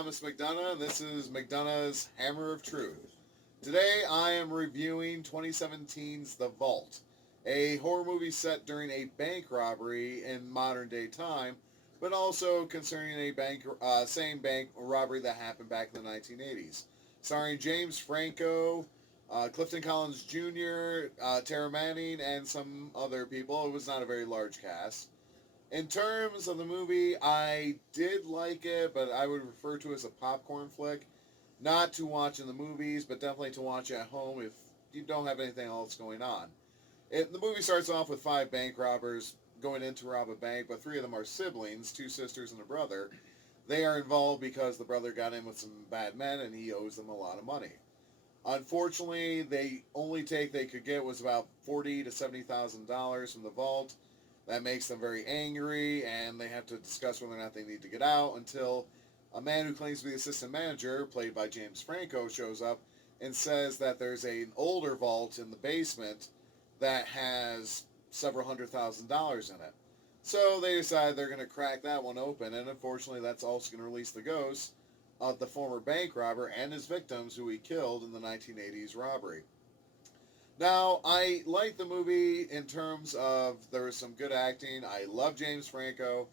Thomas McDonough, and this is McDonough's Hammer of Truth. Today I am reviewing 2017's The Vault, a horror movie set during a bank robbery in modern day time, but also concerning a same bank robbery that happened back in the 1980s. Starring James Franco, Clifton Collins Jr., Tara Manning, and some other people. It was not a very large cast. In terms of the movie, I did like it, but I would refer to it as a popcorn flick. Not to watch in the movies, but definitely to watch at home if you don't have anything else going on. The movie starts off with 5 bank robbers going in to rob a bank, but 3 of them are siblings, 2 sisters and a brother. They are involved because the brother got in with some bad men and he owes them a lot of money. Unfortunately, the only take they could get was about $40,000 to $70,000 from the vault. That makes them very angry, and they have to discuss whether or not they need to get out until a man who claims to be the assistant manager, played by James Franco, shows up and says that there's an older vault in the basement that has several $100,000 in it. So they decide they're going to crack that one open, and unfortunately that's also going to release the ghost of the former bank robber and his victims who he killed in the 1980s robbery. Now, I like the movie in terms of there was some good acting. I love James Franco.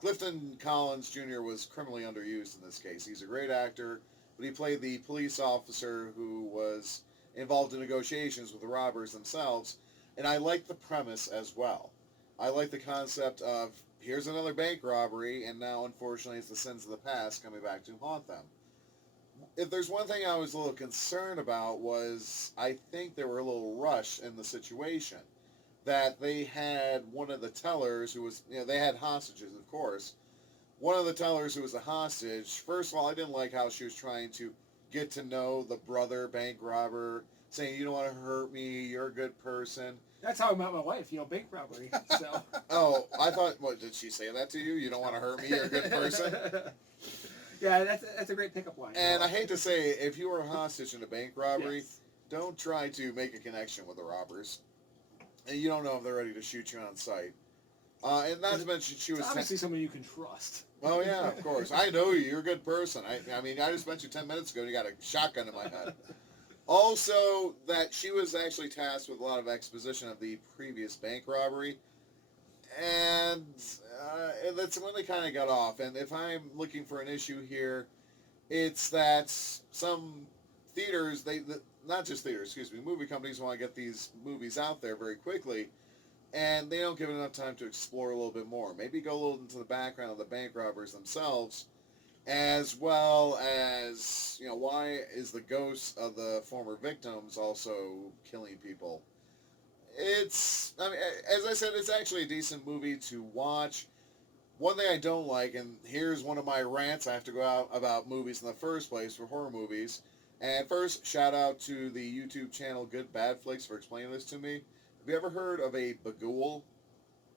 Clifton Collins Jr. was criminally underused in this case. He's a great actor, but he played the police officer who was involved in negotiations with the robbers themselves, and I like the premise as well. I like the concept of here's another bank robbery, and now, unfortunately, it's the sins of the past coming back to haunt them. If there's one thing I was a little concerned about was I think they were a little rushed in the situation. That they had one of the tellers who was, they had hostages, of course. One of the tellers who was a hostage, first of all, I didn't like how she was trying to get to know the brother bank robber, saying, you don't want to hurt me, you're a good person. That's how I met my wife, bank robbery. So. Oh, I thought, what, did she say that to you? You don't want to hurt me, you're a good person? Yeah, that's a great pickup line. And I hate to say, if you were a hostage in a bank robbery, yes. Don't try to make a connection with the robbers. And you don't know if they're ready to shoot you on sight. And not to mention, she was... obviously someone you can trust. Oh, yeah, of course. I know you. You're a good person. I mean, I just met you 10 minutes ago and you got a shotgun in my head. Also, that she was actually tasked with a lot of exposition of the previous bank robbery. And that's when they kind of got off. And if I'm looking for an issue here, it's that some theaters, not just theaters, movie companies want to get these movies out there very quickly, and they don't give it enough time to explore a little bit more. Maybe go a little into the background of the bank robbers themselves, as well as, why is the ghost of the former victims also killing people? As I said, it's actually a decent movie to watch. One thing I don't like, and here's one of my rants I have to go out about movies in the first place for horror movies. And first, shout out to the YouTube channel Good Bad Flicks for explaining this to me. Have you ever heard of a bagul?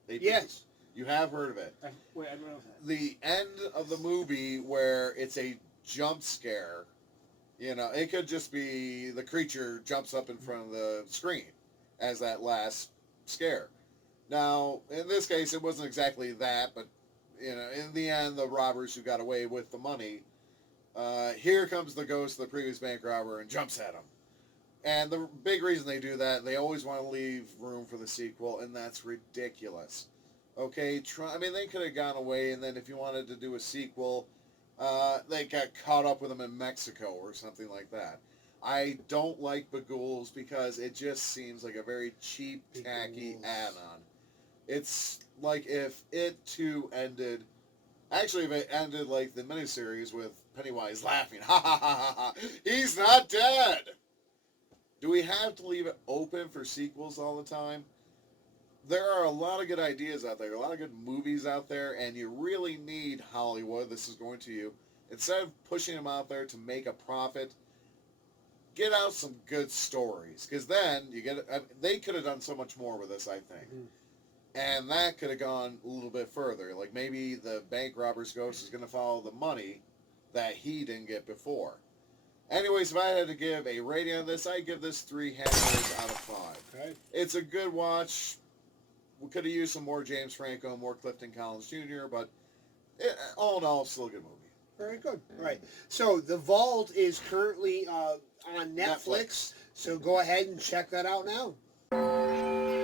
Yes. You have heard of it. I don't know that. The end of the movie where it's a jump scare, it could just be the creature jumps up in front of the screen as that last scare. Now, in this case, it wasn't exactly that, but, in the end, the robbers who got away with the money, here comes the ghost of the previous bank robber and jumps at him. And the big reason they do that, they always want to leave room for the sequel, and that's ridiculous. Okay, they could have gone away, and then if you wanted to do a sequel, they got caught up with them in Mexico or something like that. I don't like Baguls because it just seems like a very cheap, tacky add-on. It's like if it too ended... Actually, if it ended like the miniseries with Pennywise laughing, ha ha ha ha ha, he's not dead! Do we have to leave it open for sequels all the time? There are a lot of good ideas out there, a lot of good movies out there, and you really need Hollywood, this is going to you, instead of pushing them out there to make a profit, get out some good stories, because then they could have done so much more with this, I think. Mm-hmm. And that could have gone a little bit further. Like maybe the bank robber's ghost is going to follow the money that he didn't get before. Anyways, if I had to give a rating on this, I'd give this 3 hammers out of 5. Okay. It's a good watch. We could have used some more James Franco, more Clifton Collins Jr., but all in all, still a good movie. Very good. All right. So The Vault is currently on Netflix. So go ahead and check that out now.